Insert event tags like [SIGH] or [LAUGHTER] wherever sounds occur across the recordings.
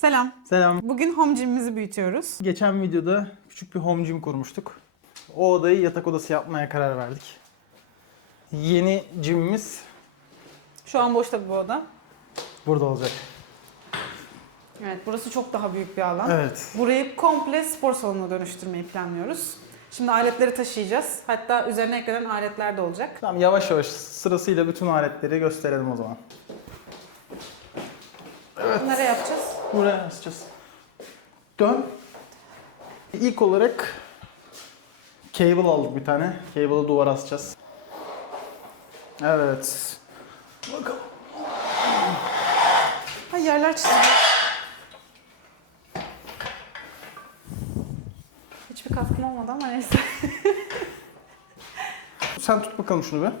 Selam. Selam. Bugün home gym'imizi büyütüyoruz. Geçen videoda küçük bir home gym kurmuştuk. O odayı yatak odası yapmaya karar verdik. Yeni gym'imiz Şu an boşta bu oda. burada olacak. Evet, burası çok daha büyük bir alan. Evet. Burayı komple spor salonuna dönüştürmeyi planlıyoruz. Şimdi aletleri taşıyacağız. Hatta üzerine eklenen aletler de olacak. Tamam yavaş yavaş sırasıyla bütün aletleri gösterelim o zaman. Nereye yapacağız? Buraya asacağız. Dön. İlk olarak cable aldık bir tane. Cable'ı duvara asacağız. Evet. Bakalım. Ha yerler çizildi. Hiçbir katkım olmadı ama neyse. Sen tut bakalım şunu bir.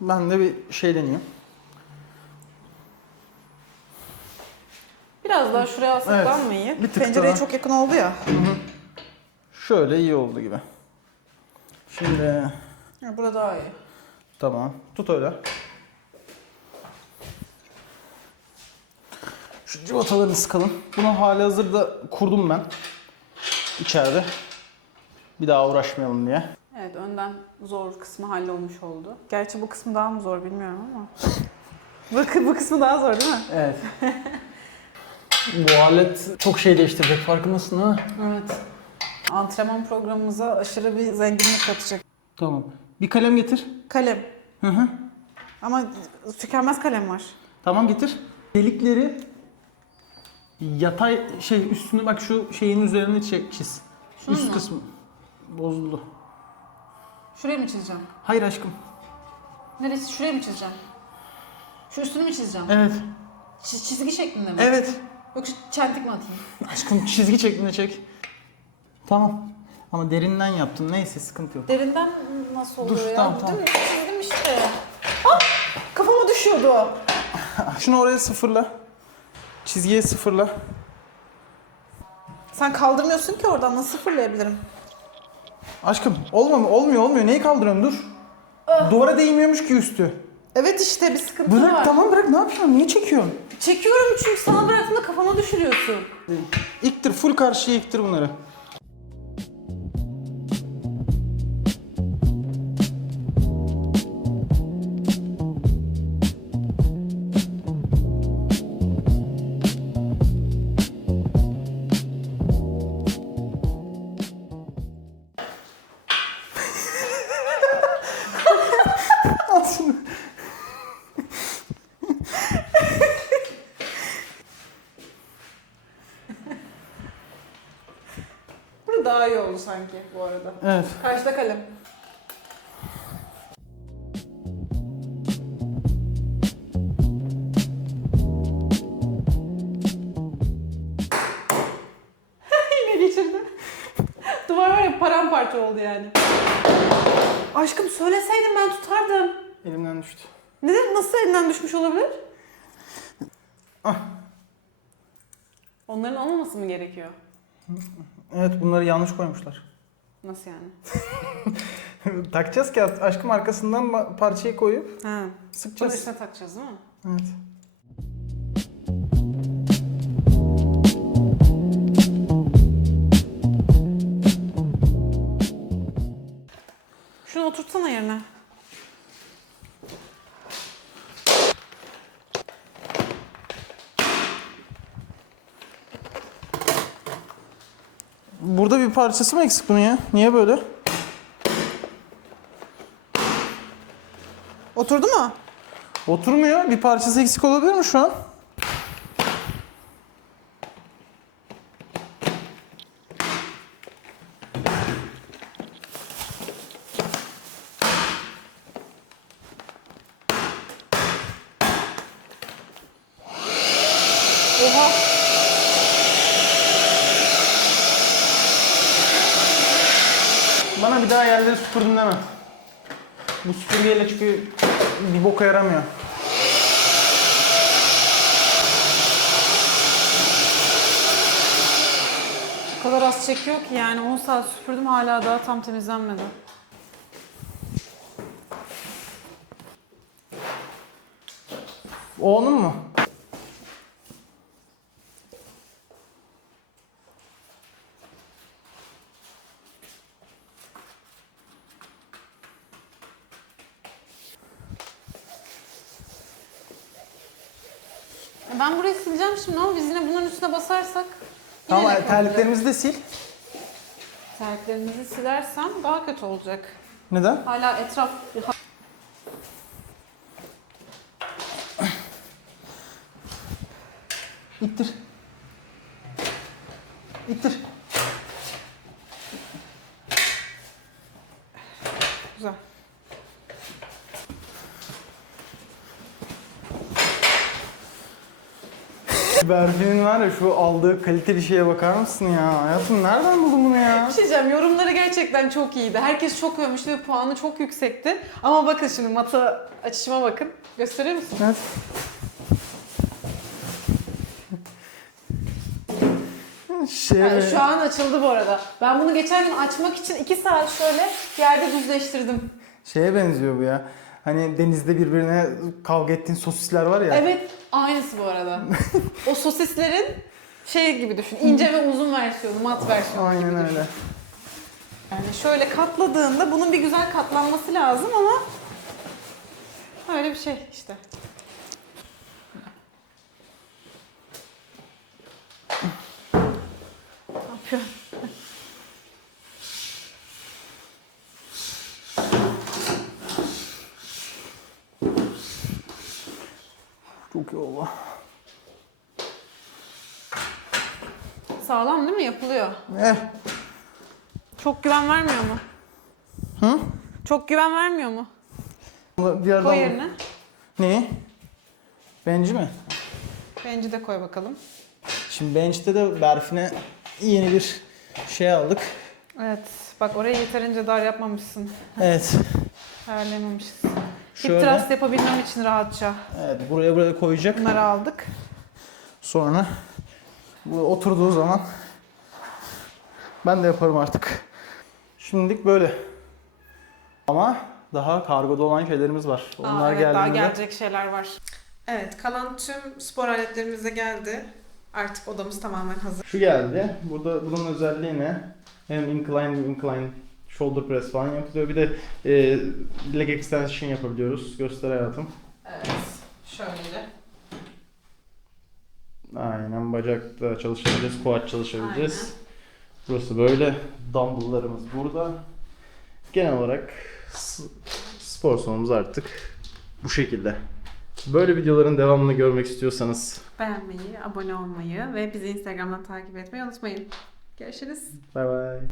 Ben de bir şey deneyeyim. Biraz daha şuraya asıklan mı iyi? bir tık Pencereye daha. çok yakın oldu ya. Şöyle iyi oldu gibi. Şimdi Ha, Burada daha iyi. tamam. Tut öyle. Şu civatalarını sıkalım. Bunu hali hazırda kurdum ben. İçeride. Bir daha uğraşmayalım diye. Evet önden zor kısmı hallolmuş oldu. Gerçi bu kısmı daha mı zor bilmiyorum ama. [LAUGHS] bu, bu kısmı daha zor değil mi? Evet. [LAUGHS] Bu alet çok şey değiştirecek farkındasın ha? Evet. Antrenman programımıza aşırı bir zenginlik katacak. Tamam. Bir kalem getir. Kalem. Hı hı. Ama tükenmez kalem var. Tamam getir. Delikleri yatay şey üstünü bak şu şeyin üzerine çek çiz. Şunun Üst mu? kısmı bozuldu. Şurayı mı çizeceğim? Hayır aşkım. Neresi? Şurayı mı çizeceğim? Şu üstünü mü çizeceğim? Evet. Çiz- çizgi şeklinde mi? Evet. Yoksa çentik mi atayım? [LAUGHS] Aşkım çizgi şeklinde çek. Tamam. Ama derinden yaptın. Neyse sıkıntı yok. Derinden nasıl oluyor Dur, ya? tamam, tamam. Çizdim işte. Ah! Kafama düşüyordu. [LAUGHS] Şunu oraya sıfırla. Çizgiye sıfırla. Sen kaldırmıyorsun ki oradan nasıl sıfırlayabilirim? Aşkım olmuyor olmuyor olmuyor. Neyi kaldırıyorum dur. Duvara değmiyormuş ki üstü. Evet işte bir sıkıntı Bırak var. tamam bırak ne yapıyorsun? Niye çekiyorsun? Çekiyorum çünkü sana bıraktığımda kafama düşürüyorsun. İktir full karşıya iktir bunları. Daha iyi oldu sanki bu arada. Evet. Karşıda kalem. [LAUGHS] Yine geçirdi. Duvar var ya paramparça oldu yani. Aşkım söyleseydin ben tutardım. Elimden düştü. Neden? Nasıl elinden düşmüş olabilir? Ah. Onların olmaması mı gerekiyor? Evet bunları yanlış koymuşlar. Nasıl yani? [LAUGHS] Takacağız ki aşkım arkasından parçayı koyup Ha. Sıkacağız. üstüne takacağız değil mi? Evet. Şunu oturtsana yerine. Burada bir parçası mı eksik bunun ya? Niye böyle? Oturdu mu? Oturmuyor. Bir parçası eksik olabilir mi şu an? Bana bir daha yerleri süpürdün deme. Bu süpürgeyle çünkü bir boka yaramıyor. O kadar az çekiyor ki yani 10 saat süpürdüm hala daha tam temizlenmedi. O onun mu? Ben burayı sileceğim şimdi ama biz yine bunların üstüne basarsak yine Tamam terliklerimizi de sil. Terliklerimizi silersem daha kötü olacak. Neden? Hala etraf... İttir. İttir. Güzel. Berfin'in var ya şu aldığı kaliteli şeye bakar mısın ya? Hayatım nereden buldun bunu ya? Bir şey diyeceğim, yorumları gerçekten çok iyiydi. Herkes çok övmüştü ve puanı çok yüksekti. Ama bakın şimdi mata açışıma bakın. Gösteriyor musun? Evet. Şey, Ha, şu an açıldı bu arada. Ben bunu geçen gün açmak için 2 saat şöyle yerde düzleştirdim. şeye benziyor bu ya. Hani denizde birbirine kavga ettiğin sosisler var ya. Evet, aynısı bu arada. [LAUGHS] o sosislerin şey gibi düşün. ince ve uzun versiyonu, mat versiyonu gibi Aynen düşün. öyle. Yani şöyle katladığında bunun bir güzel katlanması lazım ama öyle bir şey işte. Ne yapıyorsun? Oldu. Sağlam değil mi? Yapılıyor. Eh. Çok güven vermiyor mu? Hı? Çok güven vermiyor mu? Diğer Koy dal- yerine. Neyi? Benci mi? Benci de koy bakalım. Şimdi bench'te de Berfin'e yeni bir şey aldık. Evet. Bak orayı yeterince dar yapmamışsın. Evet. Ayarlayamamışız. Şöyle. Thrust yapabilmem için rahatça Evet buraya buraya koyacak. bunları aldık. Sonra bu oturduğu zaman ben de yaparım artık. Şimdilik böyle. Ama daha kargoda olan şeylerimiz var. Onlar Aa, evet, daha geldiğinde gelecek şeyler var. Evet, kalan tüm spor aletlerimiz de geldi. Artık odamız tamamen hazır. şu geldi. Burada bunun özelliği ne? Hem incline incline shoulder press falan yapılıyor. Bir de e, leg extension yapabiliyoruz. Göster hayatım. Evet, şöyle. Aynen bacakta çalışabileceğiz, quad çalışabileceğiz. Burası böyle. Dumbbell'larımız burada. Genel olarak spor salonumuz artık bu şekilde. Böyle videoların devamını görmek istiyorsanız Beğenmeyi, abone olmayı ve bizi Instagram'dan takip etmeyi unutmayın. Görüşürüz. bay bay.